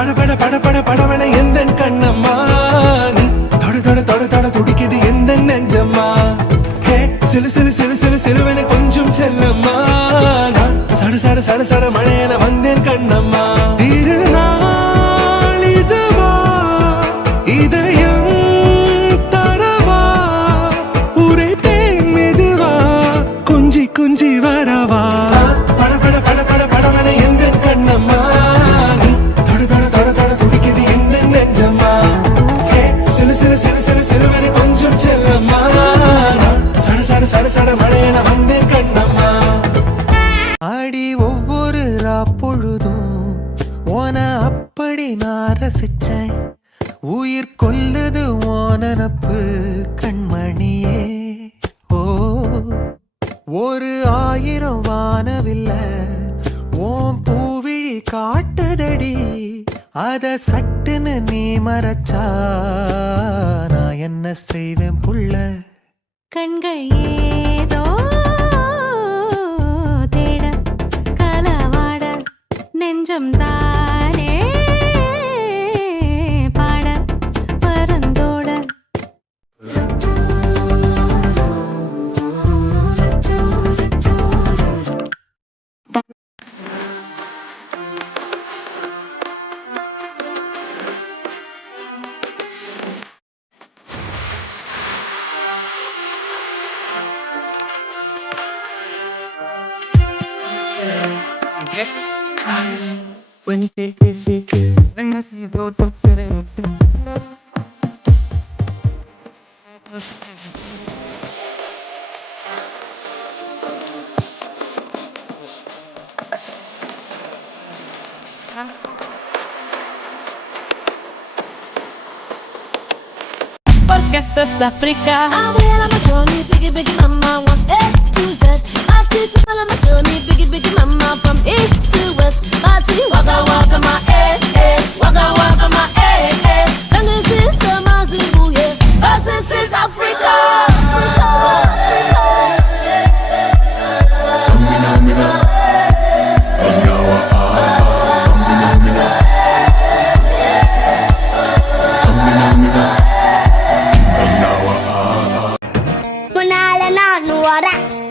பட பட பட படவன எந்த கண்ணம்மா நீ தொட தொட தொட தொட துடிக்குது எந்த நெஞ்சம்மா ஹே சிலு சிலு சிலு சிலு சிலுவன கொஞ்சம் செல்லம்மா நான் சட சட சட சட மழையன வந்தேன் கண்ணம்மா திருநாள் இதுவா இதயம் தரவா உரைத்தேன் மெதுவா குஞ்சி குஞ்சி வரவா பட பட பட பட படவன எந்த கண்ணம்மா நீ தொட தொட தொட தொட துடிக்குது எந்த நெஞ்சம்மா ஹே சிலு சிலு சிலு சிலு சிலுவன கொஞ்சம் செல்லம்மா நான் சட சட சட சட மழையன வந்தேன் கண்ணம்மா ஆடி ஒவ்வொரு பொழுதும் ஓன அப்படி நான் ரசிச்சேன் உயிர் கொல்லுது ஓனப்பு கண்மணியே ஓ ஒரு 1000 வானவில்ல ஓம் பூவிழி காட்டுதடி அத சட்டுன்னு நீ மறைச்சா நான் என்ன செய்வேன் புள்ள கண்கள் ஏதோ தேட கலவாட நெஞ்சம் தானே பாட பரந்தோட Porque esto es África. Abuela Machoni, biggie biggie mama, wants A to Z. My sister Abuela Machoni, biggie biggie mama, from east to west. Party waka waka my waka waka my Tango since Mazibu, yeah, 'cause this is Africa.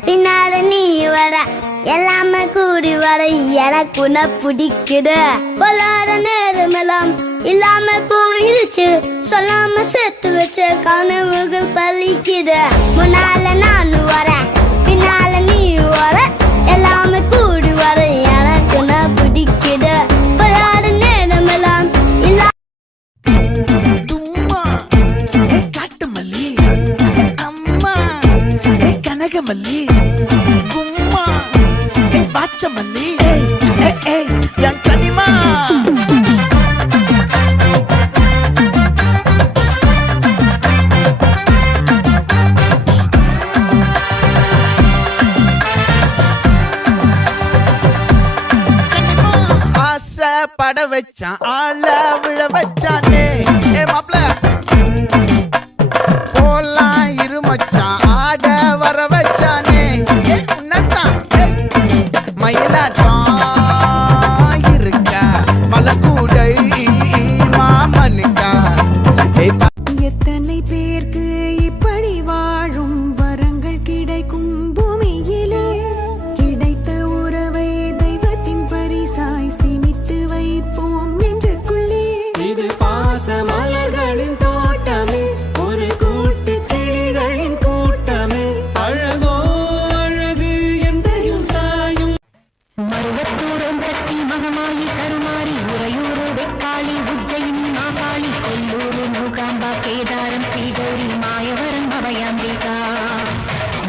பின்னால நீ வர எல்லாமே கூடி வர எனக்கு உன்னை பிடிக்குது பொல்லாத நேரமெல்லாம் இல்லாம போயிடுச்சு சொல்லாம சேர்த்து வச்ச கனவுகள் பலிக்குது முன்னால நான் வர பின்னால நீ வர எல்லாமே கூடி வர எனக்கு உன்னை பிடிக்குது பொல்லாத நேரமெல்லாம் இல்லாம காட்டுமல்லி அம்மா கனகமல்லி கும்மா பாச்சமல்லி என் கனிமா ஆசை பட வச்சான் ஆள விழ வச்சானே மாப்பிள்ள போலாம் இருமச்சான் ஆட வர வச்சானே உன்னத்தான் மயிலாட்டம் இருக்கா மலக்கூடை மாமனுக்கா எத்தனை பேருக்கு இப்படி வாழும் வரங்கள் கிடைக்கும் பூமியிலே கிடைத்த உறவை தெய்வத்தின் பரிசாய் சிமித்து வைப்போம் நெஞ்சுக்குள்ளே இது பாச மலர்களின் தோட்டமே ஒரு கூட்டு கிளிகளின் கூட்டமே அழகோ அழகு எந்தையும் தாயும் மருவத்தூரம் சக்தி மகமாயி கருமாரி உறையூரு வெக்காளி உஜ்ஜயினி மாகாளி கொல்லூரு மூகாம்பா கேதாரம் ஸ்ரீகௌரி மாயவரம் அபயாம்பிகா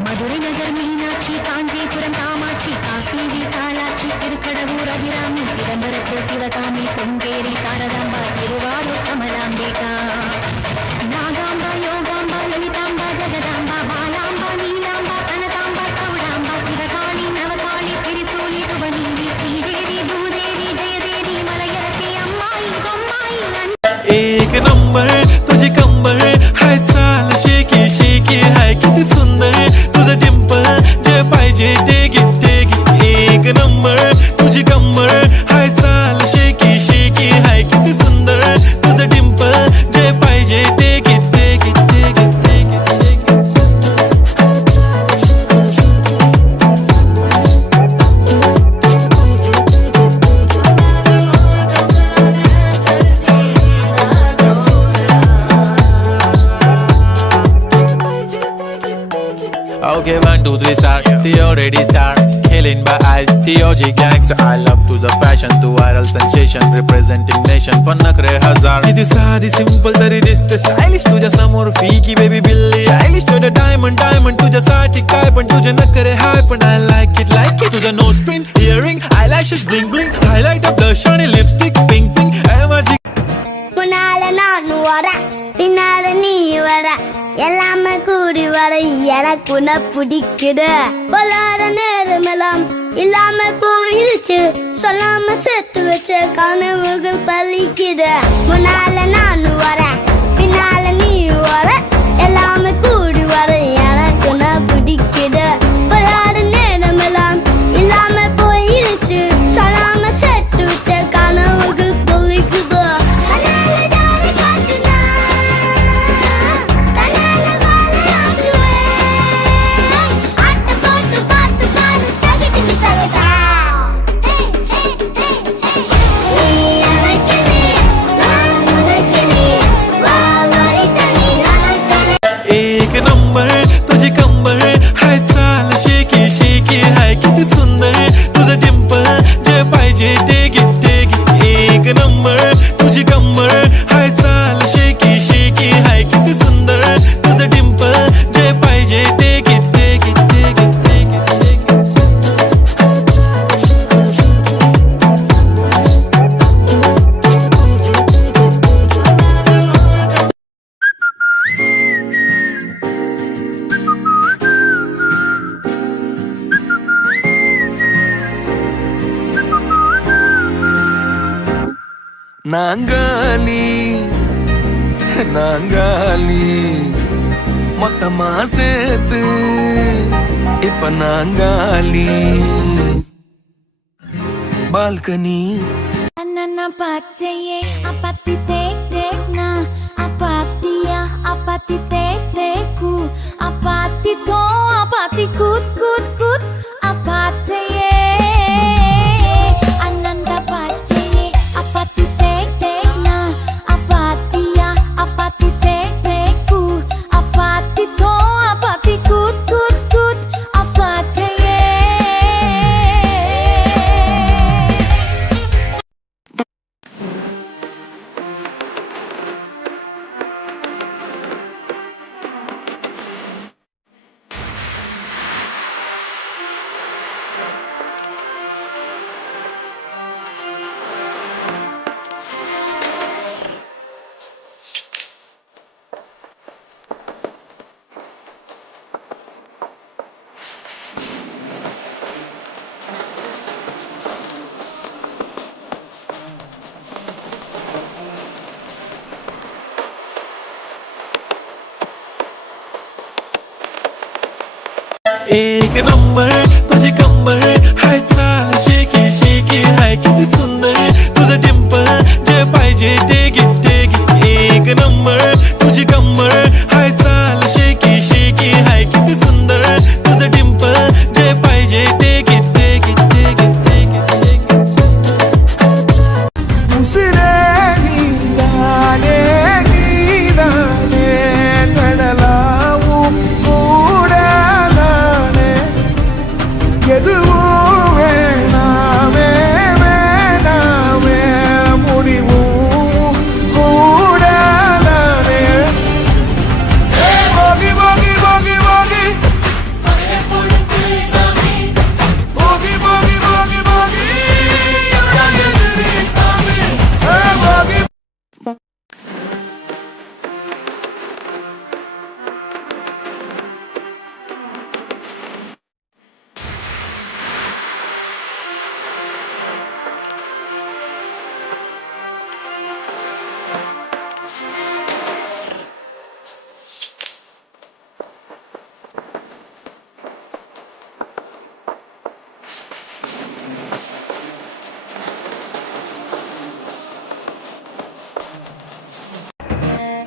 மதுரை நகர் மீனாட்சி காஞ்சிபுரம் காமாட்சி காசி விசாலாட்சி திருக்கடவூர் அபிராமி சிதம்பரத்தில் சிவகாமி சுங்கேரி சாரதாம்பா திருவாரூர் கமலாம்பிகா நாகாம்பா யோகாம்பா லலிதாம்பா ஜெகதாம்பா பாலாம்பா நீலாம்பா கனகாம்பா கௌடாம்பா சிவகாளி நவகாளி திரிசூலி சுபநீலி ஸ்ரீதேவி பூதேவி ஜெயதேவி மலையரசி அம்மாயி பொம்மாயி एक नंबर तुझे कंबर हाय चाल शेकी शेकी हाय किती सुंदर तुझं डिंपल जे पाहिजे ते घे एक नंबर तुझी कंबर हाय चाल shaky shaky 1, 2, 3 star. The already star. Killing by eyes. TOG gangster. I love to the passion to viral sensation. Representing nation. Pannakre hazar. It is sadi simple tari this the stylish. तुझ्या समोर फीकी baby Billie Eilish. To the diamond तुझ्या साठी काय पण तुझे नखरे हाय पण I like it. तुझं nose pin, earring, eyelashes bling bling. Highlight of blush आणि lipstick pink pink. Magic. முன்னால நான் வர பின்னால நீ வர எல்லாமே கூடி வர எனக்கு உன்னை பிடிக்குது பொல்லாத நேரமெல்லாம் இல்லாம போயிடுச்சு சொல்லாம சேர்த்து வச்ச கனவுகள் பலிக்குது முன்னால நான் வர பின்னால நீ வர எல்லாமே கூடி வர எனக்கு உன்னை பிடிக்குது பொல்லாத நேரமெல்லாம் இல்லாம போயிடுச்சு சொல்லாம சேர்த்து வச்ச கனவுகள் பலிக்குது एक नंबर तुझी कंबर हाय चाल शेकी शेकी हाय किती सुंदर तुझं डिंपल जे पाहिजे ते घे एक नंबर तुझी कंबर हाय चाल शेकी शेकी हाय किती सुंदर तुझं डिंपल जे पाहिजे ते घे நாங்காலி நாங்காலி மொத்தமா சேர்த்து இப்ப நாங்காலி balcony Anana pachaye apati tek tek na apatia apati tek teku apati to apati kut kut kut apataye ananda pachaye apati tek tek na apatia apati tek teku apati to apati kut kut kut apataye एक number तुझी कंबर हाय चाल shaky shaky हाय किती सुंदर तुझं डिंपल जे पाहिजे ते घे एक नंबर तुझी कंबर हाय चाल शेकी शेकी हाय किती सुंदर तुझं डिंपल जे पाहिजे ते घे உசிரே நீதானே நீதானே கடலாவும் கூடதானே எதுவும் வேணாமே வேணாமே முடிவும் கூடதானே போகி போகி போகி போகி போகி போகி போகி போகி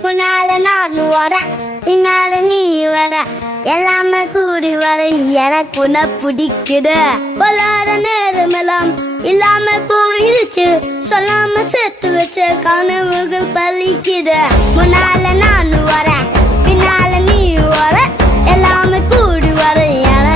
முன்னால நான் வர பின்னால நீ வர எல்லாமே கூடி வர எனக்கு உன்னை பிடிக்குது பொல்லாத நேரமெல்லாம் இல்லாம போயிடுச்சு சொல்லாம சேர்த்து வச்ச கனவுகள் பலிக்குது முன்னால நான் வர பின்னால நீ வர எல்லாமே கூடி வர எனக்கு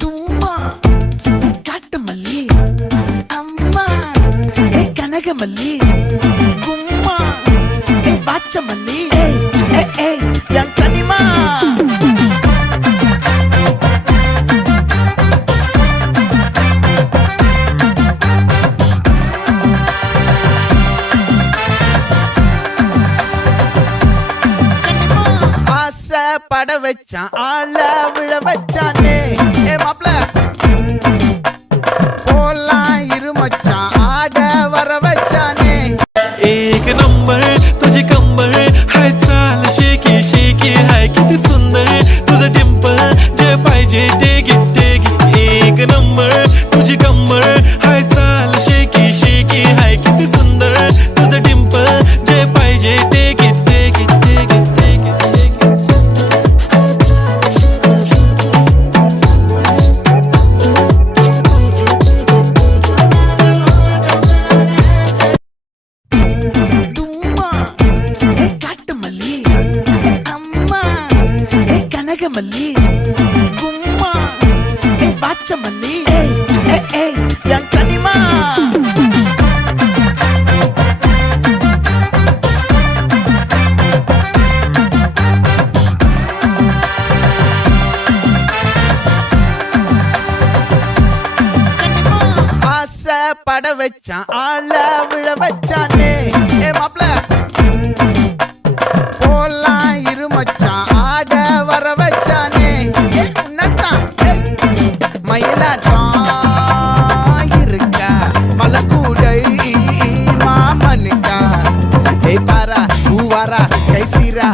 தும்மா காட்டு மல்லி அம்மா கனக மல்லி கும்மா பாச்ச மல்லி என் கனிமா பட வச்சான் ஆள விழ வச்சானே மாப்ள போலாம் இருமச்சான் ஆட வர வச்சானே एक नंबर तुझी कंबर हाय चाल शेकी शेकी हाय किती सुंदर तुझं डिंपल जे पाहिजे ते घे एक नंबर तुझी कंबर हाय चाल शेकी शेकी हाय किती सुंदर तुझं डिंपल जे पाहिजे ते घे தும்மா காட்டு மல்லி அம்மா கனக மல்லி கும்மா பாச்ச மல்லி என் கனிமா பட வச்சான் ஆள விழ வச்சானே மாப்ள போலாம் இருமச்சான் ஆட வர வச்சானே உன்னத்தான் மயிலாட்டம் இருக்கா மலக்கூடை மாமனுக்கா பாரா பூவாரா கைசீரா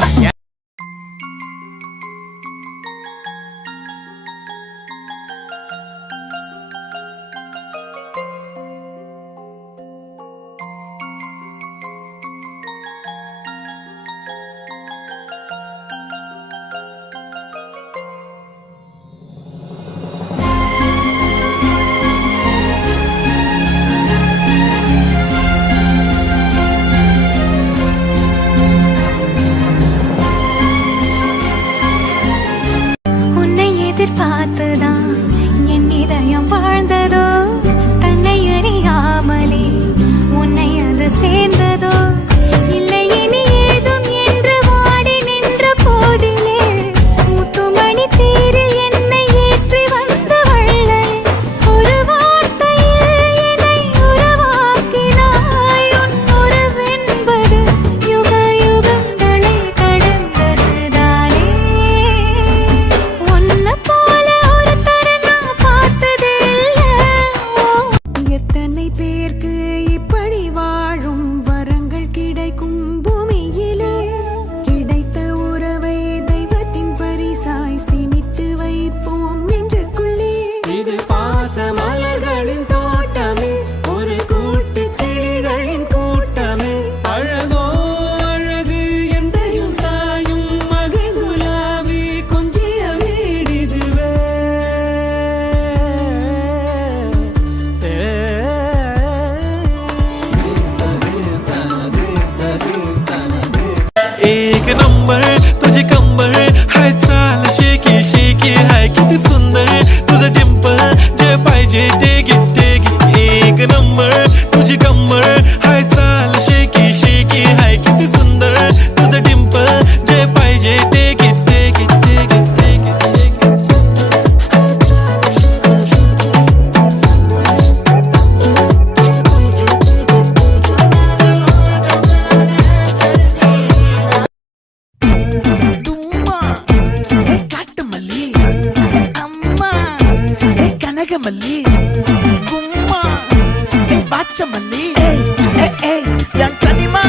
உன்னை எதிர்பார்த்துதான் என் இதயம் வாழ்ந்ததோ தன்னை அறியாமலே உன்னை அது சேர்ந்ததோ இல்லை இனி ஏதும் என்று வாடி நின்ற போதிலே முத்துமணி தேரில் என்னை ஏற்றி வந்த வள்ளலே ஒரு வார்த்தையில் என்னை உருவாக்கினாய் உன் உறவென்பது யுக யுகங்களை கடந்ததுதானே உன்னை போல ஒரு தரம் நான் பார்த்ததே இல்லை எத்தனை பேருக்கு இப்படி வாழும் வரங்கள் கிடைக்கும் பூமியிலே கிடைத்த உறவை தெய்வத்தின் பரிசாய் சேமித்து வைப்போம் நெஞ்சுக்குள்ளே இது பாச மலர்களின் தோட்டமே ஒரு கூட்டு கிளிகளின் கூட்டமே அழகோ அழகு எந்தையும் தாயும் மகிழ்ந்துலாவி கொஞ்சிய வீடிதுவே एक नंबर तुझी कंबर हाय चाल शेकी शेकी हाय किती सुंदर तुझं डिंपल जे पाहिजे ते घे एक नंबर तुझी कंबर हाय चाल शेकी शेकी हाय किती सुंदर तुझं डिंपल जे पाहिजे ते घे தும்மா காட்டு மல்லி அம்மா கனக மல்லி கும்மா பாச்ச மல்லி என் கனிமா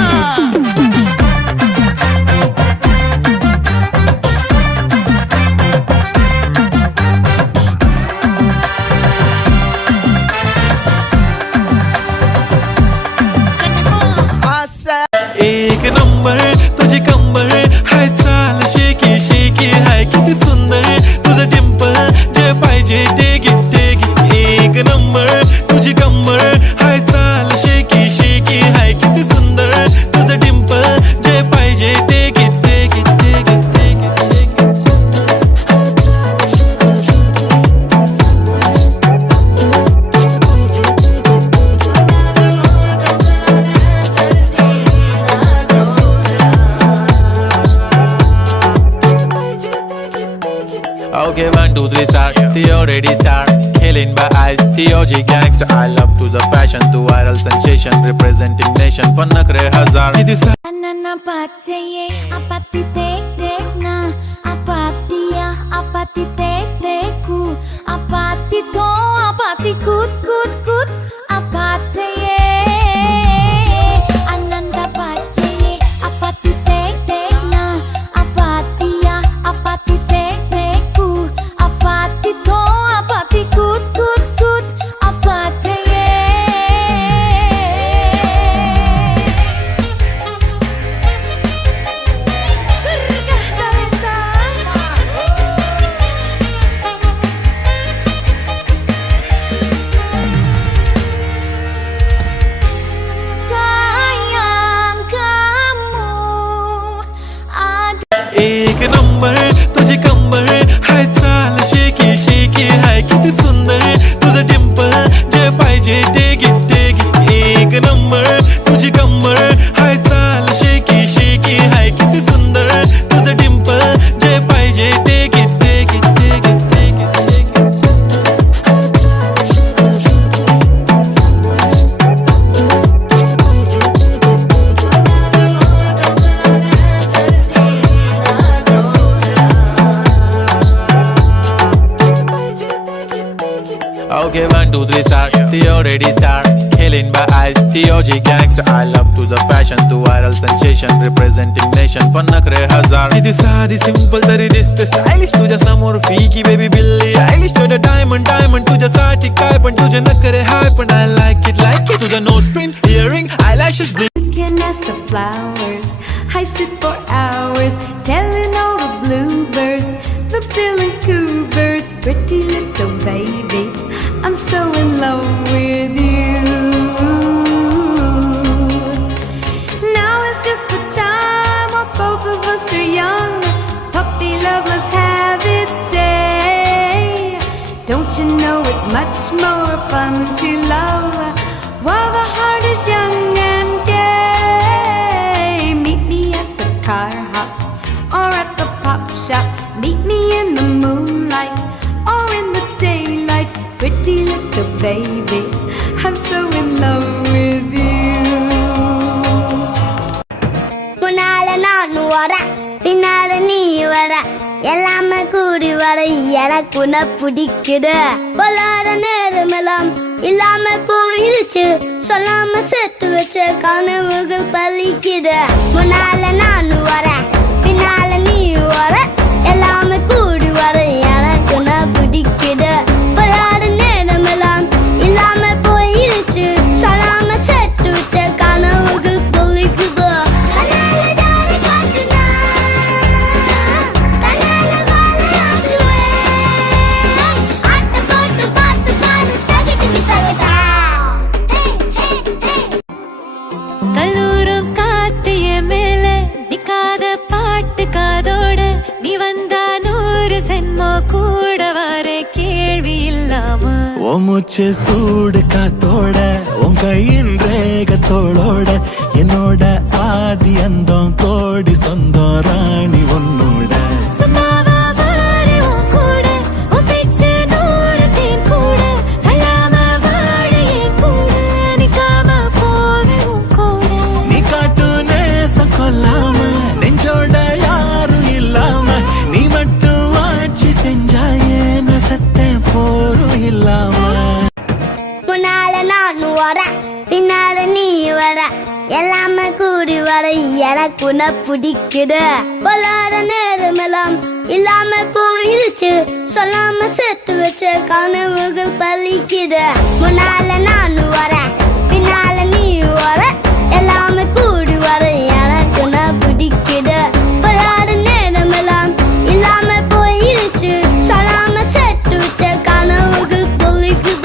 3 star, the already star. Killing by eyes, the OG gangster. I love to the passion, to viral sensation, representing nation. Panakre hazar. Idi sa Anana pachaye apati tek tek na apati ya apati tek teku apati to apati kut kut kut apataye Ananda pachaye apati tek tek na apati ya apati tek teku apati to apati kut kut kut apataye Sayang kamu ada एक number तुझी कंबर हाय चाल shaky shaky हाय किती सुंदर तुझं डिंपल जे पाहिजे ते एक नंबर तुझी कंबर हाय चाल शेकी शेकी हाय किती सुंदर तुझं डिंपल जे पाहिजे ते Okay, 1, 2, 3 star, the already star. Killing by eyes, the OG gangster. I love to the passion, to viral sensation, representing nation. Panakre hazar. Idi saadi simple tari diste stylish. Tuja samor fiki baby Billie Eilish. Tuja diamond tuja saati kai पण तुझे नखरे हाय पण I like it. Tuja nose pin, earring, eyelashes blink. You can ask the flowers. I sit for hours telling all the bluebirds, the bill and coo birds, pretty little baby. I'm so in love with you. Now is just the time when both of us are young. Puppy love must have its day. Don't you know it's much more fun to love while the heart is young and gay? Meet me at the car hop or at the pop shop. Meet me in the moonlight or in the daylight. Pretty little baby, I'm so in love with you. முன்னால நான் வர பின்னால நீ வர எல்லாமே கூடி வர எனக்கு உன்னை பிடிக்குது பொல்லாத நேரமெல்லாம் இல்லாம போயிடுச்சு சொல்லாம சேர்த்து வச்ச கனவுகள் பலிக்குது முன்னால நான் வர பின்னால நீ வர எல்லாமே கூடி வர எனக்கு உன்னை பிடிக்குது பொல்லாத நேரமெல்லாம் இல்லாம போயிடுச்சு சொல்லாம சேர்த்து வச்ச கனவுகள் பலிக்குது கல்லூரும் காத்திய மேல நிக்காத பாட்டு காதோட நீ வந்தா 100 சென்மோ கூட வர கேள்வி இல்லாம ஓ மூச்சு சூடு காத்தோட உன் கையின் ரேகத்தோளோட என்னோட ஆதி அந்தம் கோடி சொந்தம் ராணி உன்னோட சும்மாவா வாரு உன் கூட உன் பேச்சு 100 தேன் கூட கல்லாம வாழ என் கூட நிக்காம போவே உன் கூட நீ காட்டு நேசம் கொல்லாம நெஞ்சோட யாரும் இல்லாம நீ மட்டும் ஆட்சி செஞ்சாயே நசத்தேன் போரும் இல்லாம முன்னால நான் வர பின்னால நீ வர எல்லாமே கூடி வர எனக்கு உன்னை பிடிக்குது பொல்லாத நேரமெல்லாம் இல்லாம போயிடுச்சு சொல்லாம சேர்த்து வச்ச கனவுகள் பலிக்குது முன்னால நான் வர பின்னால நீ வர எல்லாமே கூடி வர எனக்கு உன்னை பிடிக்குது பொல்லாத நேரமெல்லாம் இல்லாம போயிடுச்சு சொல்லாம சேர்த்து வச்ச கனவுகள் பலிக்குது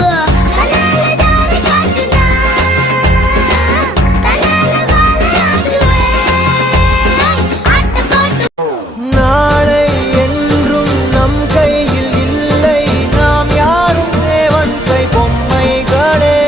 நாளை என்றும் நம் கையில் இல்லை நாம் யாரும் தேவன் கை பொம்மைகளே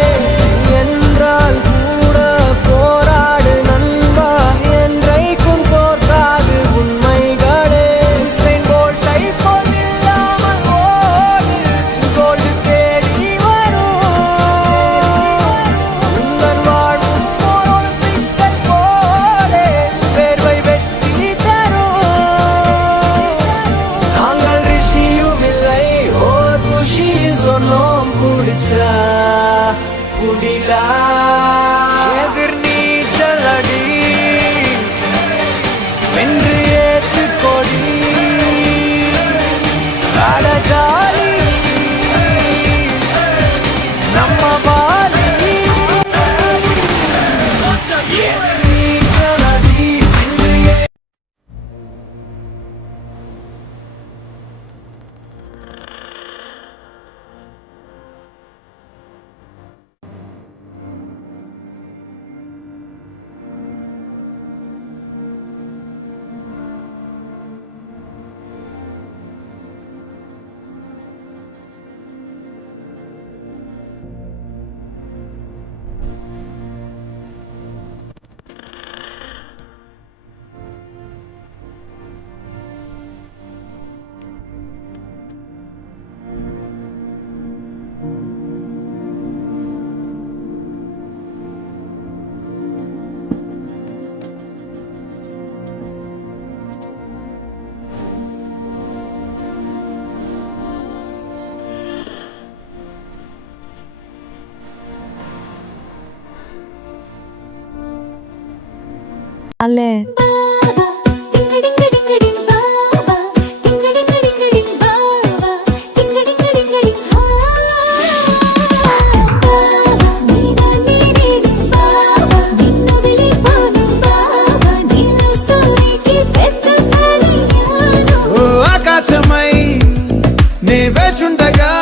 Ale. ఓ ఆకాశమై నే వేచుండగా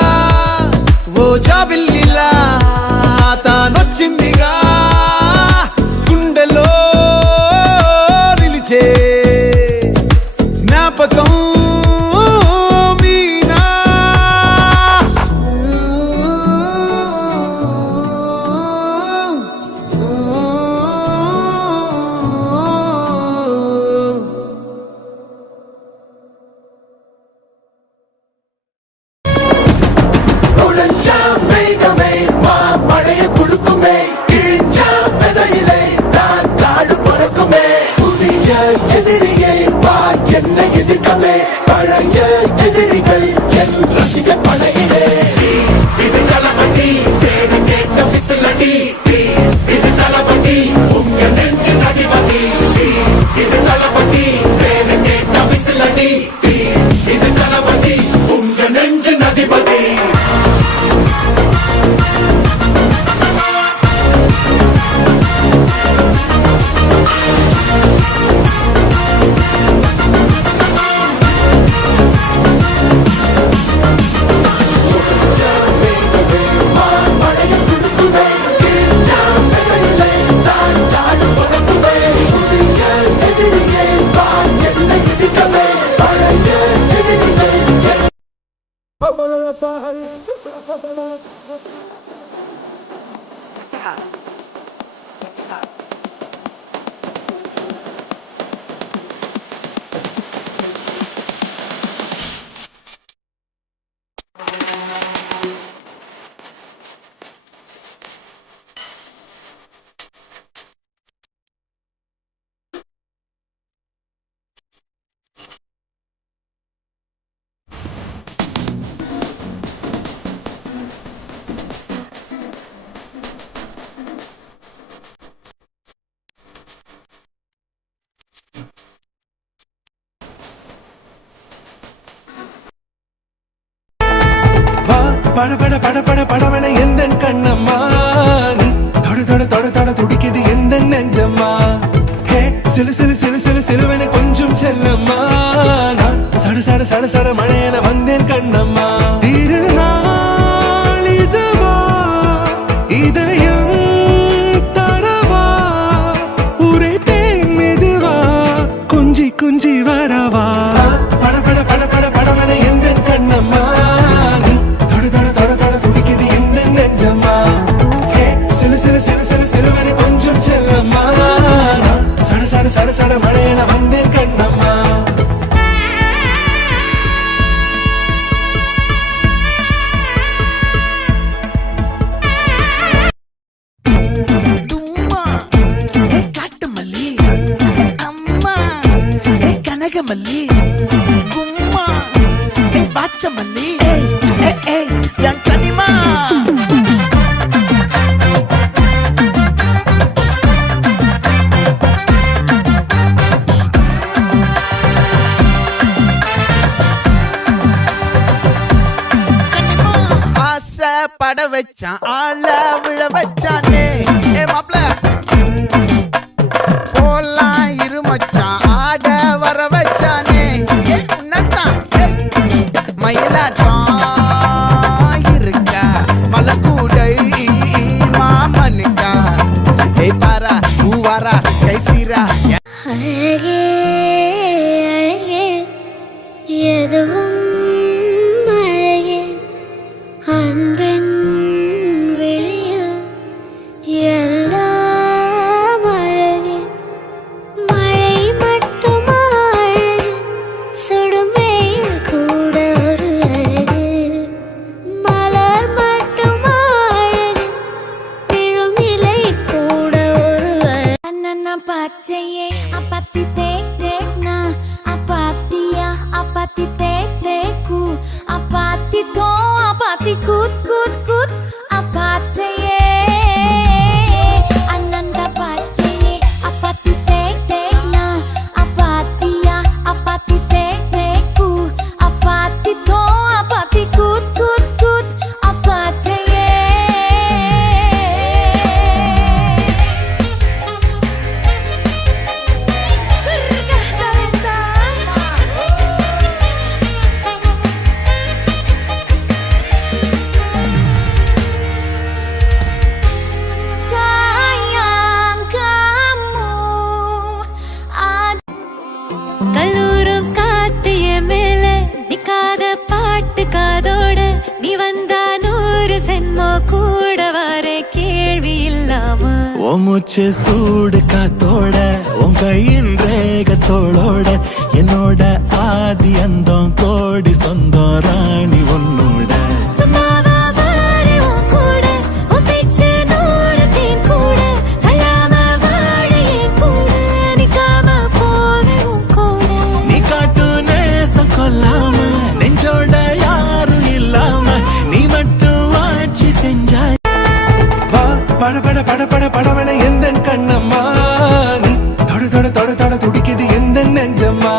ఓ జాబిల్లిలా తానొచ్చిందిగా గుండెలో నిలిచే జ్ఞాపకం మీనా நுழைஞ்சா மேகமே மா மழைய கொடுக்குமே கிழிஞ்சா விதையிலே நான் காடு பறக்குமே புதிய எதிரியை வா என்னை எதிர்க்கவே பழைய எதிரிகள் என் ரசிக படையிலே இது தளபதி பேரு கேட்ட விசிலடி இது தளபதி உங்க நெஞ்சு நடிபதி இது தளபதி பேரு கேட்ட விசிலடி இது தளபதி உங்க நெஞ்சு நதிபதி பட பட பட பட படவன எந்த கண்ணம்மா நீ தொட தொட தொட தொட துடிக்குது எந்த நெஞ்சம்மா ஹே சிலு சிலு சிலு சிலு சிலுவன கொஞ்சம் செல்லம்மா நான் சட சட சட சட மழையன வந்தேன் கண்ணம்மா திருநாள் இதுவா இதயம் தரவா உரைத்தேன் மெதுவா குஞ்சி குஞ்சி வரவா பட பட பட பட படவன எந்த கண்ணம்மா சட சட மழையன வந்தேன் கண்ணம்மா தும்மா ஏ காட்டு மல்லி ஏ அம்மா ஏ கனக மல்லி கும்மா ஏ பாச்ச மல்லி ஏ என் கனிமா பட வச்சான் ஆள விழ வச்சானே ஏ மாப்ள போலாம் இருமச்சான் ஆட வர வச்சானே ஏ உன்னதான் மயிலாட்டம் இருக்கா மலக்கூடை மாமனுக்கா ஏ பாரா ஊவாரா கைசீரா அழகே அழகே எதுவும் அழகே அன்பின் விழியில் எல்லாம் அழகே மழை மட்டுமா அழகு சுடும் வெயில் கூட ஒரு அழகு மலர் மட்டுமா அழகு விழும் இலை கூட ஒரு அழகு அண்ணா பச்சையே அப்பத்தி தேக் தேக்னா அப்பாத்தியா அப்பத்தி தேக் தேக்கு அப்பாத்தி தோ அப்பாத்தி Guth Guth Guth அப்பாத்தையே அண்ணந்த பச்சையே அப்பத்தி Tegh Tegh மூச்சு சூடு காத்தோட உன் கையின் ரேகத்தோளோட என்னோட ஆதி அந்தம் கோடி சொந்தம் ராணி உன்னோட சும்மாவா வாரே உன் கூட உன் பேச்சு நூறு தேன் கூட தள்ளாம வாழே கூட நிக்காம போவே உன் கூட நீ காட்டு நேசம் கொல்லாம நெஞ்சோட யாரும் இல்லாம நீ மட்டும் ஆட்சி செஞ்சாய் வா பட பட பட பட படவன எந்த கண்ணம்மா நீ தொட தொட தொட தொட துடிக்குது எந்த நெஞ்சம்மா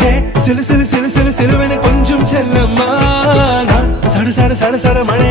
ஹே சிலு சிலு சிலு சிலு சிலுவன கொஞ்சம் செல்லம்மா நான் சட சட சட சட மழை